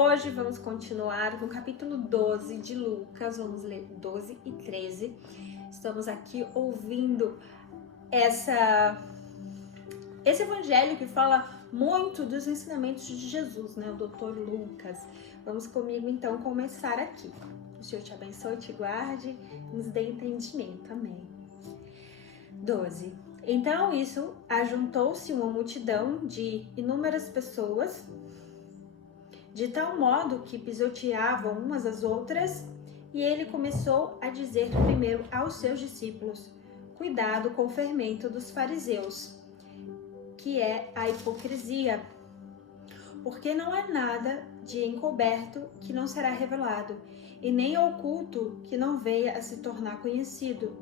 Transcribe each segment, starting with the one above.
Hoje vamos continuar no capítulo 12 de Lucas, vamos ler 12 e 13. Estamos aqui ouvindo esse evangelho que fala muito dos ensinamentos de Jesus, né? O Dr. Lucas. Vamos comigo então começar aqui. O Senhor te abençoe, te guarde, nos dê entendimento. Amém. 12. Então isso, ajuntou-se uma multidão de inúmeras pessoas, de tal modo que pisoteavam umas às outras, e ele começou a dizer primeiro aos seus discípulos: cuidado com o fermento dos fariseus, que é a hipocrisia, porque não há nada de encoberto que não será revelado, e nem oculto que não venha a se tornar conhecido.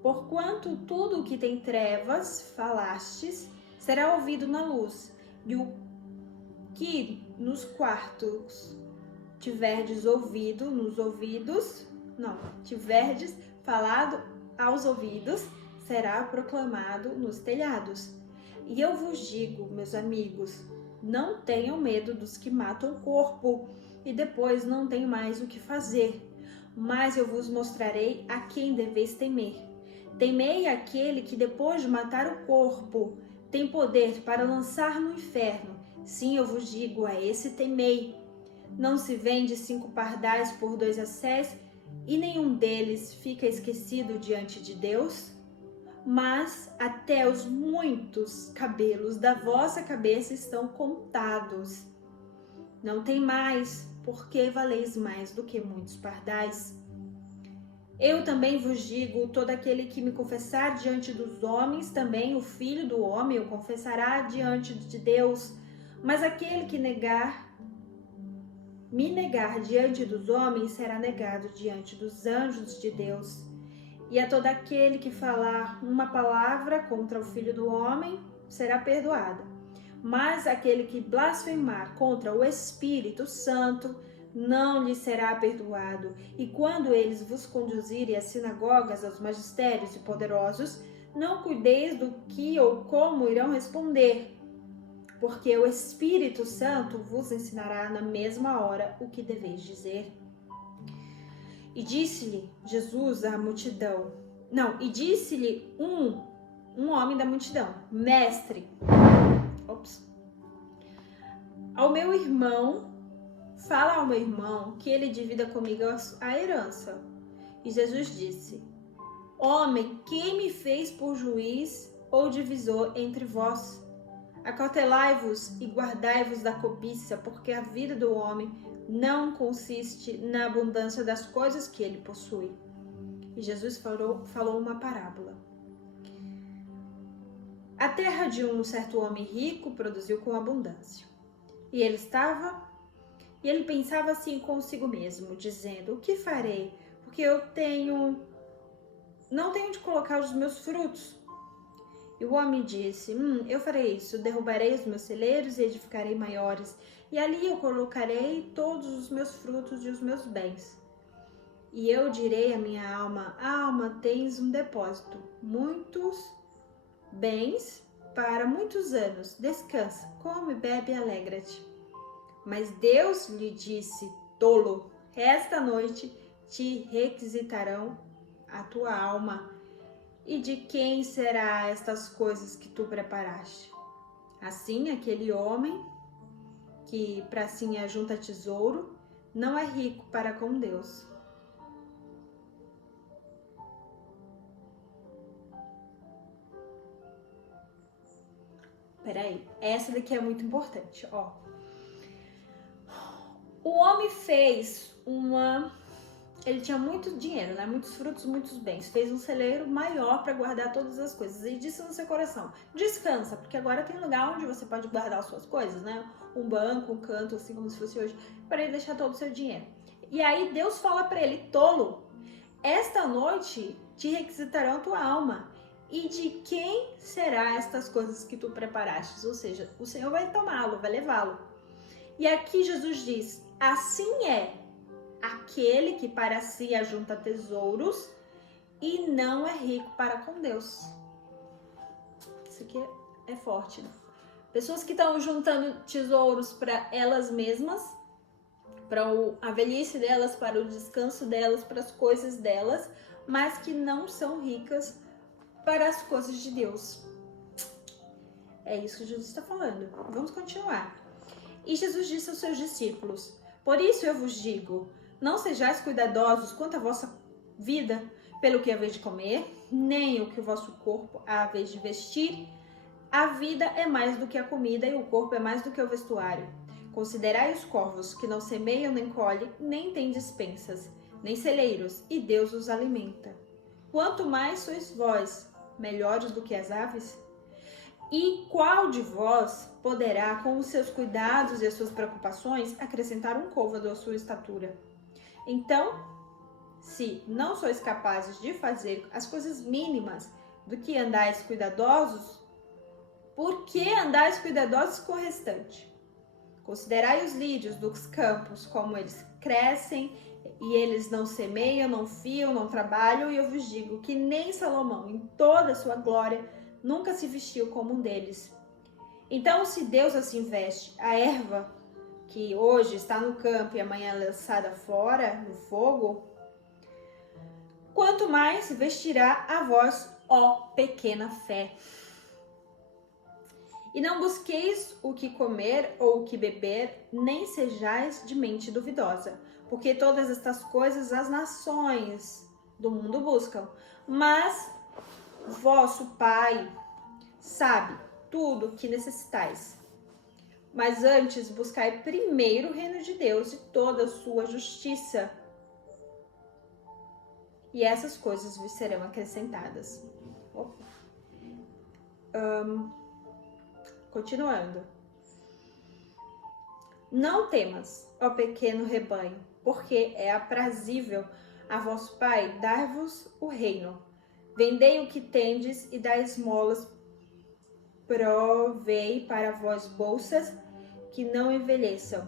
Porquanto tudo o que tem trevas falastes será ouvido na luz, e o que nos quartos tiverdes falado aos ouvidos, será proclamado nos telhados. E eu vos digo, meus amigos, não tenham medo dos que matam o corpo, e depois não tem mais o que fazer. Mas eu vos mostrarei a quem deveis temer. Temei aquele que, depois de matar o corpo, tem poder para lançar no inferno. Sim, eu vos digo, a esse temei. Não se vende 5 pardais por 2 assés, e nenhum deles fica esquecido diante de Deus? Mas até os muitos cabelos da vossa cabeça estão contados. Não tem mais, porque valeis mais do que muitos pardais. Eu também vos digo, todo aquele que me confessar diante dos homens, também o Filho do Homem o confessará diante de Deus. Mas aquele que me negar diante dos homens, será negado diante dos anjos de Deus. E a todo aquele que falar uma palavra contra o Filho do Homem, será perdoada. Mas aquele que blasfemar contra o Espírito Santo, não lhe será perdoado. E quando eles vos conduzirem às sinagogas, aos magistérios e poderosos, não cuideis do que ou como irão responder, porque o Espírito Santo vos ensinará na mesma hora o que deveis dizer. E disse-lhe Jesus à multidão, disse-lhe um homem da multidão: mestre, fala ao meu irmão que ele divida comigo a herança. E Jesus disse: homem, quem me fez por juiz ou divisor entre vós? Acautelai-vos e guardai-vos da cobiça, porque a vida do homem não consiste na abundância das coisas que ele possui. E Jesus falou uma parábola. A terra de um certo homem rico produziu com abundância. E ele pensava assim consigo mesmo, dizendo: o que farei? Porque eu não tenho onde colocar os meus frutos. E o homem disse: eu farei isso, derrubarei os meus celeiros e edificarei maiores, e ali eu colocarei todos os meus frutos e os meus bens. E eu direi à minha alma: alma, tens um depósito, muitos bens para muitos anos, descansa, come, bebe e alegra-te. Mas Deus lhe disse: tolo, esta noite te requisitarão a tua alma. E de quem será estas coisas que tu preparaste? Assim, aquele homem que para si ajunta tesouro, não é rico para com Deus. Peraí, essa daqui é muito importante, ó. O homem ele tinha muito dinheiro, né? Muitos frutos, muitos bens. Fez um celeiro maior para guardar todas as coisas. E disse no seu coração: descansa, porque agora tem lugar onde você pode guardar as suas coisas, né? Um banco, um canto, assim como se fosse hoje, para ele deixar todo o seu dinheiro. E aí Deus fala para ele: tolo, esta noite te requisitarão a tua alma. E de quem será estas coisas que tu preparaste? Ou seja, o Senhor vai tomá-lo, vai levá-lo. E aqui Jesus diz: assim é aquele que para si ajunta tesouros e não é rico para com Deus. Isso aqui é forte, né? Pessoas que estão juntando tesouros para elas mesmas para a velhice delas, para o descanso delas, para as coisas delas, mas que não são ricas para as coisas de Deus. É isso que Jesus está falando. Vamos continuar. E Jesus disse aos seus discípulos: por isso eu vos digo, não sejais cuidadosos quanto à vossa vida, pelo que haveis de comer, nem o que o vosso corpo haveis de vestir. A vida é mais do que a comida e o corpo é mais do que o vestuário. Considerai os corvos, que não semeiam nem colhem, nem têm despensas, nem celeiros, e Deus os alimenta. Quanto mais sois vós, melhores do que as aves? E qual de vós poderá, com os seus cuidados e as suas preocupações, acrescentar um côvado à sua estatura? Então, se não sois capazes de fazer as coisas mínimas do que andais cuidadosos, por que andais cuidadosos com o restante? Considerai os lírios dos campos, como eles crescem, e eles não semeiam, não fiam, não trabalham, e eu vos digo que nem Salomão, em toda a sua glória, nunca se vestiu como um deles. Então, se Deus assim veste a erva, que hoje está no campo e amanhã é lançada fora, no fogo, quanto mais vestirá a vós, ó pequena fé. E não busqueis o que comer ou o que beber, nem sejais de mente duvidosa, porque todas estas coisas as nações do mundo buscam. Mas vosso Pai sabe tudo o que necessitais. Mas antes buscai primeiro o reino de Deus e toda a sua justiça, e essas coisas vos serão acrescentadas. Continuando. Não temas, ó pequeno rebanho, porque é aprazível a vosso Pai dar-vos o reino. Vendei o que tendes e dai esmolas. Provei para vós bolsas que não envelheçam,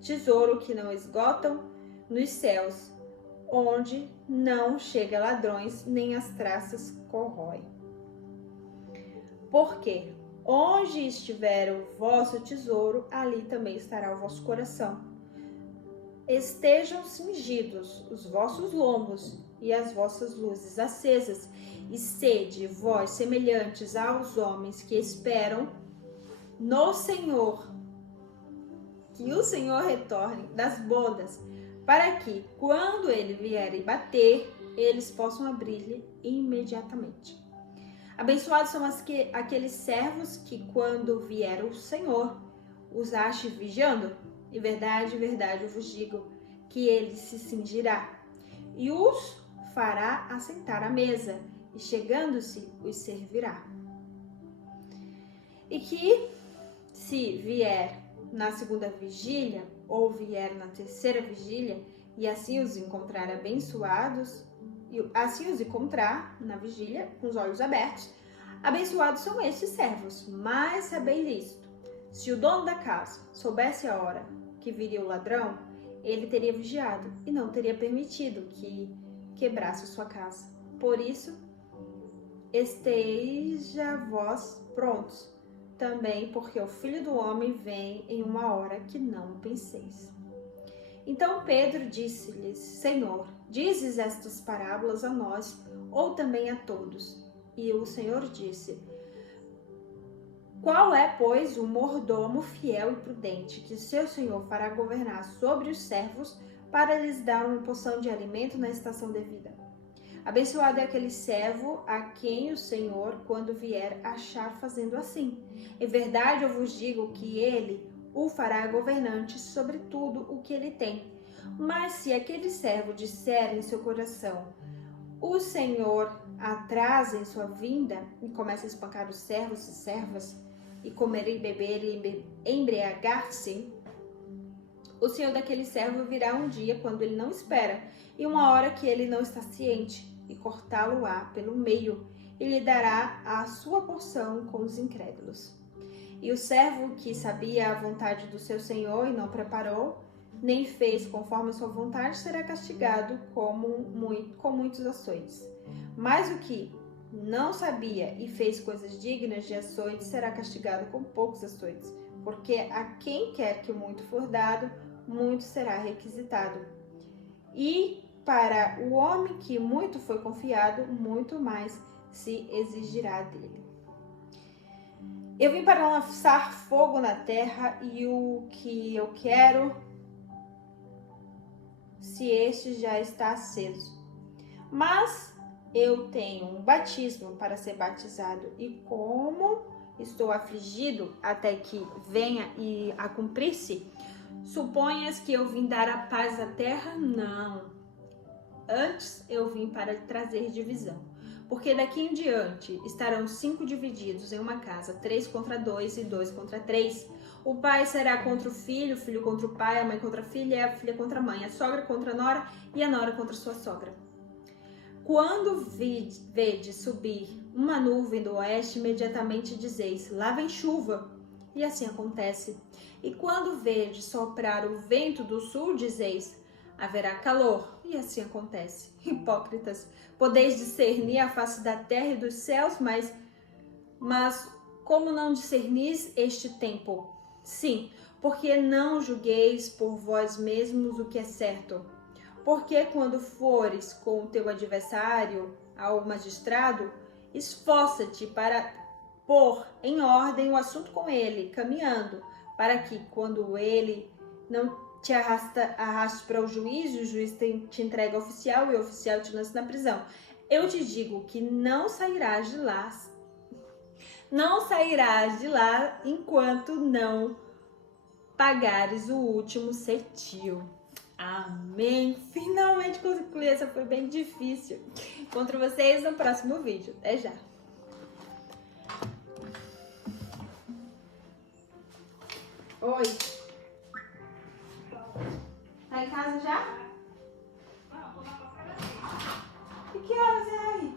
tesouro que não esgotam nos céus, onde não chega ladrões, nem as traças corroem. Porque onde estiver o vosso tesouro, ali também estará o vosso coração. Estejam cingidos os vossos lombos e as vossas luzes acesas, e sede vós semelhantes aos homens que esperam no Senhor, que o Senhor retorne das bodas, para que, quando ele vier e bater, eles possam abrir-lhe imediatamente. Abençoados são aqueles servos que, quando vier o Senhor, os ache vigiando. Em verdade, eu vos digo que ele se cingirá e os fará assentar à mesa, e chegando-se, os servirá. E que, se vier na segunda vigília, ou vier na terceira vigília, e assim os encontrar abençoados, e assim os encontrar na vigília, com os olhos abertos, abençoados são estes servos. Mas sabeis isto: se o dono da casa soubesse a hora que viria o ladrão, ele teria vigiado e não teria permitido que quebrasse sua casa. Por isso, esteja vós prontos, também porque o Filho do Homem vem em uma hora que não penseis. Então Pedro disse-lhes: Senhor, dizes estas parábolas a nós ou também a todos? E o Senhor disse: Qual é, pois, o mordomo fiel e prudente que seu senhor fará governar sobre os servos para lhes dar uma porção de alimento na estação devida? Abençoado é aquele servo a quem o Senhor, quando vier, achar fazendo assim. Em verdade, eu vos digo que ele o fará governante sobre tudo o que ele tem. Mas se aquele servo disser em seu coração: o Senhor atrasa em sua vinda, e começa a espancar os servos e servas, e comer e beber e embriagar-se, o Senhor daquele servo virá um dia quando ele não espera, e uma hora que ele não está ciente, e cortá-lo-á pelo meio, e lhe dará a sua porção com os incrédulos. E o servo que sabia a vontade do seu senhor e não preparou, nem fez conforme a sua vontade, será castigado com muitos açoites. Mas o que não sabia e fez coisas dignas de açoites, será castigado com poucos açoites. Porque a quem quer que muito for dado, muito será requisitado. E para o homem que muito foi confiado, muito mais se exigirá dele. Eu vim para lançar fogo na terra, e o que eu quero, se este já está aceso. Mas eu tenho um batismo para ser batizado, e como estou afligido até que venha a cumprir-se, suponhas que eu vim dar a paz à terra? Não. Antes eu vim para trazer divisão. Porque daqui em diante estarão 5 divididos em uma casa, 3 contra 2 e 2 contra 3. O pai será contra o filho contra o pai, a mãe contra a filha contra a mãe, a sogra contra a nora e a nora contra a sua sogra. Quando vedes subir uma nuvem do oeste, imediatamente dizeis, lá vem chuva, e assim acontece. E quando vedes soprar o vento do sul, dizeis, haverá calor, e assim acontece. Hipócritas, podeis discernir a face da terra e dos céus, mas como não discernis este tempo? Sim, porque não julgueis por vós mesmos o que é certo. Porque quando fores com o teu adversário ao magistrado, esforça-te para pôr em ordem o assunto com ele, caminhando, para que quando ele não te arraste para o juiz te entregue ao oficial e o oficial te lance na prisão. Eu te digo que não sairás de lá enquanto não pagares o último cetil. Amém! Finalmente concluí, essa foi bem difícil. Encontro vocês no próximo vídeo. Até já! Oi! Tá em casa já? Não, tô na papelaria. E que horas é aí?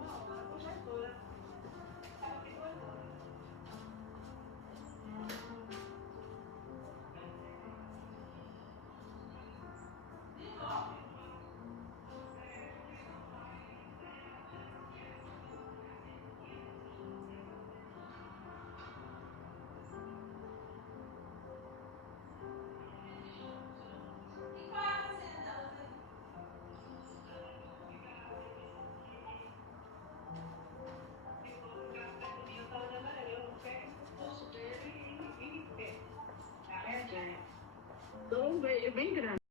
Não, ela projetora. Ela tem 2 horas. Bem grande.